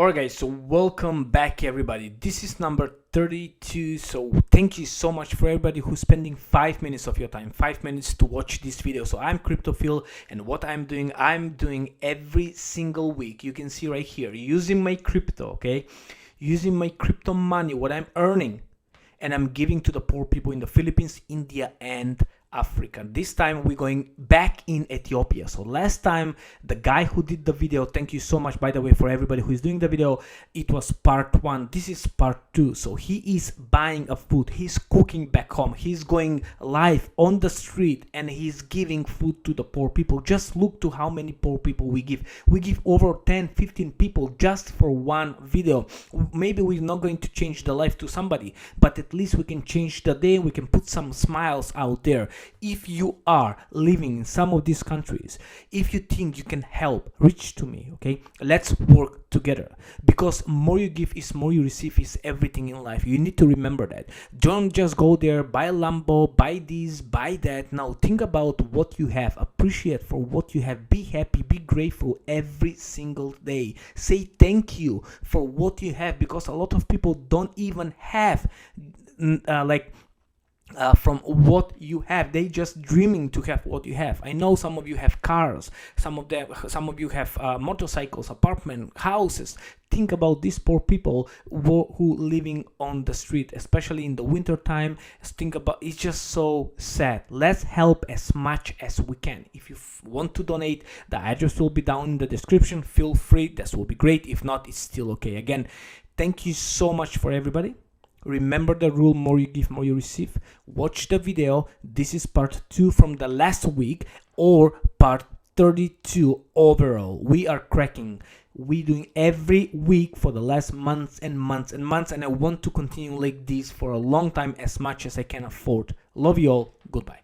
Alright guys, so welcome back everybody. This is number 32. So thank you so much for everybody who's spending 5 minutes of your time, 5 minutes to watch this video. So I'm Cryptophile, and what I'm doing every single week. You can see right here, using my crypto, okay? Using my crypto money, what I'm earning, and I'm giving to the poor people in the Philippines, India, and Africa. This time we're going back in Ethiopia. So last time the guy who did the video, thank you so much by the way for everybody who is doing the video, it was part 1. This is part 2. So he is buying a food, he's cooking back home, he's going live on the street, and he's giving food to the poor people. Just look to how many poor people we give over 10-15 people just for one video. Maybe we're not going to change the life to somebody, but at least we can change the day, we can put some smiles out there. If you are living in some of these countries, if you think you can help, reach to me, okay? Let's work together, because more you give is more you receive is everything in life. You need to remember that. Don't just go there, buy a Lambo, buy this, buy that. Now think about what you have, appreciate for what you have, be happy, be grateful every single day. Say thank you for what you have, because a lot of people don't even have from what you have. They just dreaming to have what you have. I know some of you have cars, some of you have motorcycles, apartment, houses. Think about these poor people who living on the street, especially in the winter time. Think about, it's just so sad. Let's help as much as we can. If you want to donate, the address will be down in the description. Feel free, that will be great. If not, it's still okay. Again, thank you so much for everybody. Remember the rule, more you give, more you receive. Watch the video. This is part 2 from the last week, or part 32 overall. We are cracking. We're doing every week for the last months and months and months, and I want to continue like this for a long time, as much as I can afford. Love you all. Goodbye.